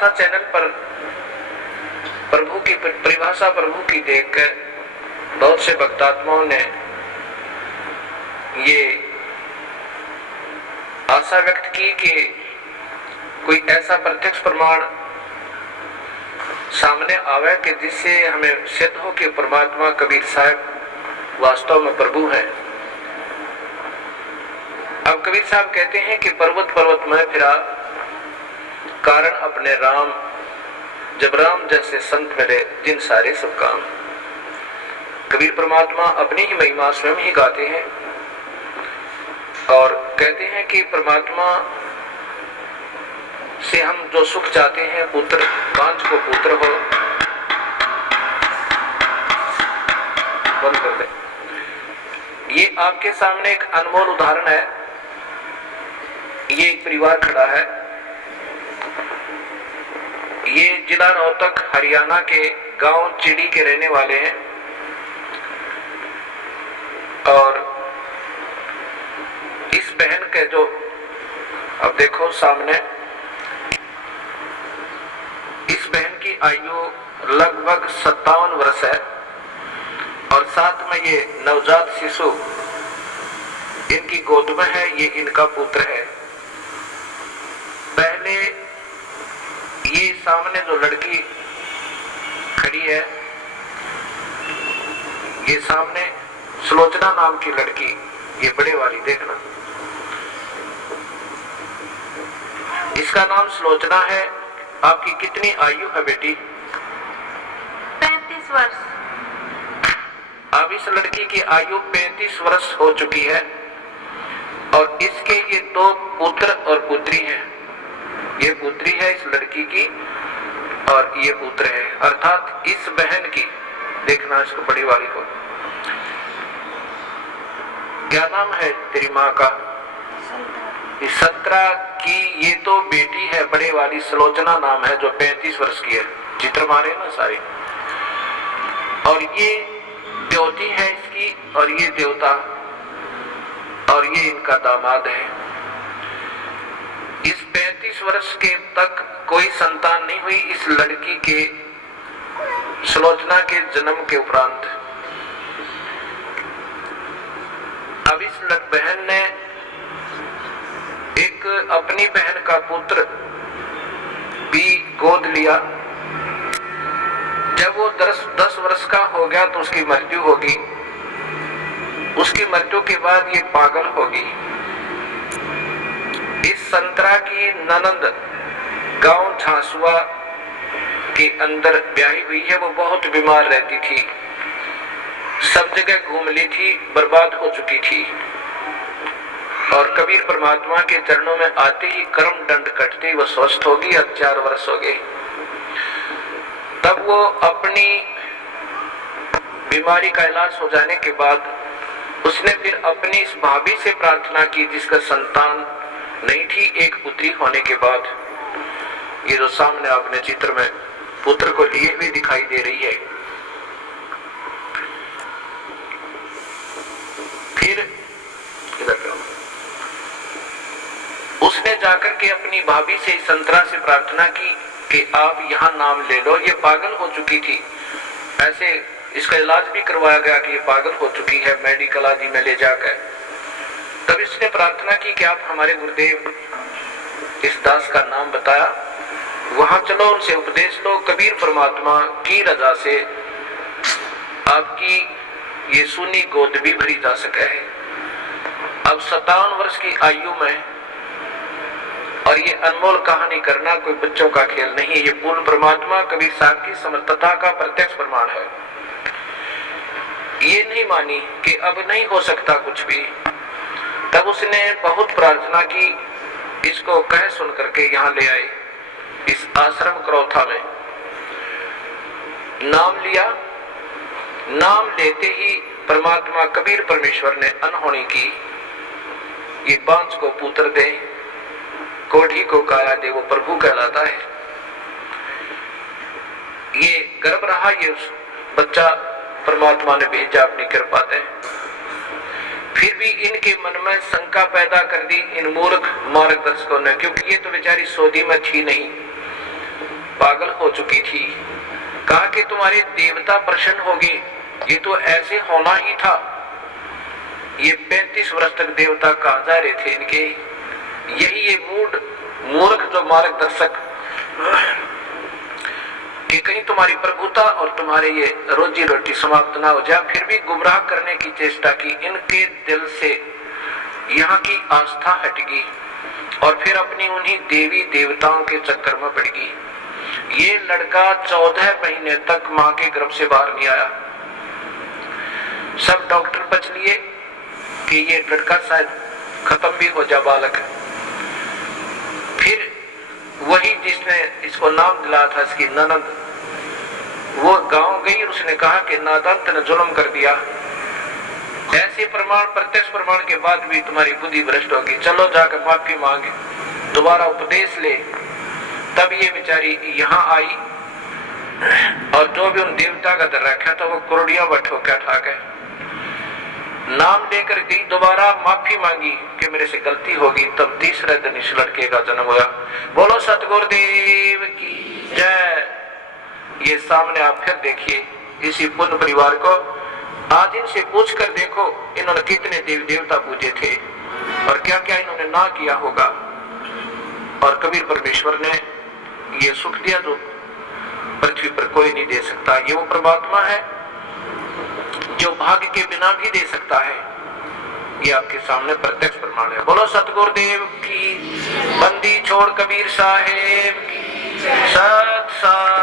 आस्था channel पर प्रभु की परिभाषा प्रभु की देखकर बहुत से भक्तात्माओं ने ये आशा व्यक्त की कि कोई ऐसा प्रत्यक्ष प्रमाण सामने आवे कि जिससे हमें सिद्ध हो कि परमात्मा कबीर साहब वास्तव में प्रभु है। अब कबीर साहब कहते हैं कि पर्वत पर्वत में फिरा कारण अपने राम, जब राम जैसे संत मिले जिन सारे सब काम। कबीर परमात्मा अपनी ही महिमा स्वयं ही गाते हैं और कहते हैं कि परमात्मा से हम जो सुख चाहते हैं, पुत्र कांच को पुत्र हो, बंद कर दे। ये आपके सामने एक अनमोल उदाहरण है। ये एक परिवार खड़ा है। ये जिला रोहतक हरियाणा के गांव चिड़ी के रहने वाले हैं और इस बहन के जो अब देखो सामने, इस बहन की आयु लगभग 57 वर्ष है और साथ में ये नवजात शिशु इनकी गोद में है। ये इनका पुत्र है। पहले ये सामने जो लड़की खड़ी है, ये सामने सुलोचना नाम की लड़की, ये बड़े वाली देखना, इसका नाम सुलोचना है। आपकी कितनी आयु है बेटी? 35 वर्ष। अब इस लड़की की आयु 35 वर्ष हो चुकी है और इसके ये 2 पुत्र और पुत्री हैं। ये पुत्री है इस लड़की की और ये पुत्र है, अर्थात इस बहन की, देखना इसको बड़ी वाली को, क्या नाम है तेरी माँ का? संतरा की ये तो बेटी है, बड़े वाली सुलोचना नाम है, जो 35 वर्ष की है। चित्र मारे ना सारे। और ये देवती है इसकी और ये देवता और ये इनका दामाद है। इस 35 वर्ष के तक कोई संतान नहीं हुई इस लड़की के, सुलोचना के जन्म के उपरांत। अब इस बहन ने एक अपनी बहन का पुत्र भी गोद लिया। जब वो 10 वर्ष का हो गया तो उसकी मृत्यु होगी। उसकी मृत्यु के बाद ये पागल होगी। इस संतरा की ननंद गांव झांसुआ के अंदर ब्याही हुई है। वो बहुत बीमार रहती थी, सब जगह घूम ली थी, बर्बाद हो चुकी थी और कबीर परमात्मा के चरणों में आते ही कर्म दंड कटती वो स्वस्थ होगी। 4 वर्ष हो गए। तब वो अपनी बीमारी का इलाज हो जाने के बाद उसने फिर अपनी इस भाभी से प्रार्थना की जिसका संतान नहीं थी, एक पुत्री होने के बाद। ये जो सामने आपने चित्र में पुत्र को लिए हुए दिखाई दे रही है। फिर इधर उसने जाकर के अपनी भाभी से, संतरा से प्रार्थना की कि आप यहाँ नाम ले लो। ये पागल हो चुकी थी, ऐसे इसका इलाज भी करवाया गया कि ये पागल हो चुकी है, मेडिकल आदि में ले जाकर। तब इसने प्रार्थना की कि आप हमारे गुरुदेव इस दास का नाम बताया, वहां चलो उनसे उपदेश लो। कबीर परमात्मा की रजा से आपकी ये सुनी गोद भी भरी जा सके है। अब 57 वर्ष की आयु में, और ये अनमोल कहानी करना कोई बच्चों का खेल नहीं है। ये पूर्ण परमात्मा कबीर साहब की समर्थता का प्रत्यक्ष प्रमाण है। ये नहीं मानी कि अब नहीं हो सकता कुछ भी। तब उसने बहुत प्रार्थना की, इसको कह सुन करके यहाँ ले आए इस आश्रम करौथा में। नाम लिया। नाम लेते ही परमात्मा कबीर परमेश्वर ने अनहोनी की। ये बांझ को पुत्र दे, कोढ़ी को काया दे, वो प्रभु कहलाता है। ये गर्भ रहा, ये बच्चा परमात्मा ने भेजा अपनी कृपा से। फिर भी इनके मन में शंका पैदा कर दी इन मूर्ख मार्गदर्शकों ने, क्योंकि ये तो बेचारी सऊदी में थी नहीं, पागल हो चुकी थी। कहा कि तुम्हारे देवता प्रसन्न हो गए, ये तो ऐसे होना ही था। ये 35 वर्ष तक देवता कहाँ जा रहे थे इनके। यही ये मूर्ख जो मार्गदर्शक कि कहीं तुम्हारी प्रभुता और तुम्हारे ये रोजी रोटी समाप्त ना हो जाए, फिर भी गुमराह करने की चेष्टा की। इनके दिल से यहाँ की आस्था हट गई और फिर अपनी उन्हीं देवी देवताओं के चक्कर में पड़ गई। ये लड़का 14 महीने तक मां के गर्भ से बाहर नहीं आया। सब डॉक्टर बच लिए कि ये लड़का शायद खत्म भी हो जा बालक। फिर वही जिसने इसको नाम दिलाया था, इसकी ननद, वो गांव गई, उसने कहा कि नादान तूने जुल्म कर दिया। ऐसे प्रमाण, प्रत्यक्ष प्रमाण के बाद भी तुम्हारी बुद्धि भ्रष्ट होगी, चलो जाकर माफी मांगे, दोबारा उपदेश ले। तब ये बेचारी यहाँ आई और जो भी उन देवता का दर रखा था वो कुरडिया बठो क्या ठा गए। नाम लेकर गई, दोबारा माफी मांगी कि मेरे से गलती होगी। तब तीसरे दिन इस लड़के का जन्म हुआ। बोलो सतगुरुदेव की जय। ये सामने आप फिर देखिए इसी पुण्य परिवार को। आज इनसे पूछ कर देखो इन्होंने कितने देवी देवता पूजे थे और क्या क्या इन्होंने ना किया होगा। और कबीर परमेश्वर ने ये सुख दिया जो पृथ्वी पर कोई नहीं दे सकता। ये वो परमात्मा है जो भाग्य के बिना भी दे सकता है। ये आपके सामने प्रत्यक्ष प्रमाण है। बोलो सतगुरुदेव की। बंदी छोड़ कबीर साहेब की। सत साहेब।